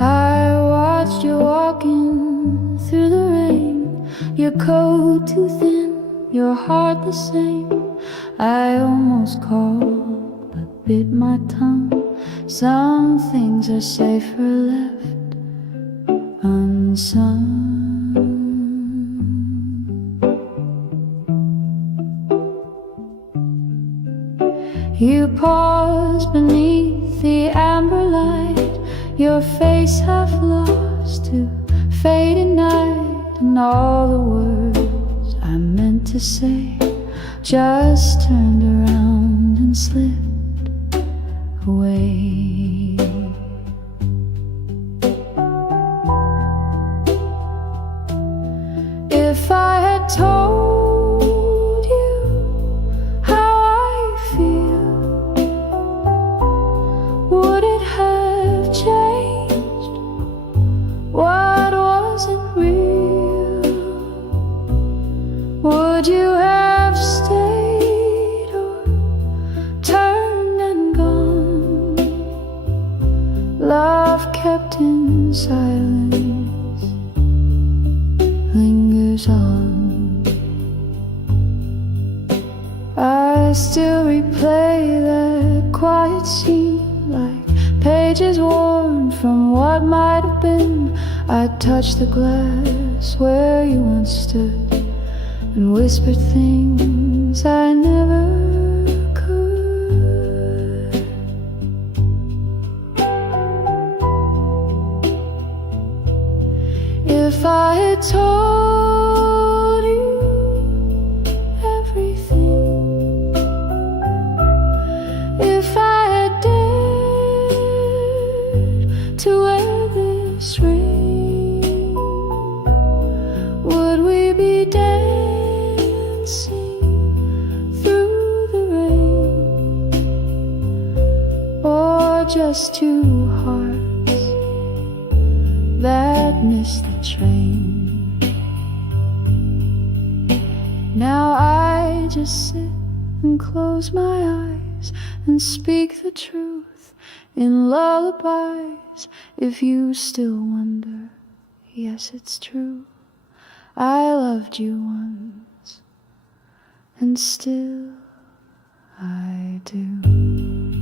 I watched you walking through the rain, your coat too thin, your heart the same. I almost called but bit my tongue. Some things are safer left unsung. You paused beneath the amber light, your face half lost to faded night, and all the words I meant to say just turned around and slipped away. If I had told you how I feel, would it have changed what wasn't real? Would you have stayed or turned and gone? Love kept in silence lingers on. I still replay that quiet scene, like pages worn from what might have been. I touched the glass where you once stood and whispered things I never could. If I had told you everything, if I had dared to wear this ring, would we be dancing through the rain, or just two hearts that missed the train? Now I just sit and close my eyes and speak the truth in lullabies. If you still wonder, yes, it's true, I loved you once, and still I do.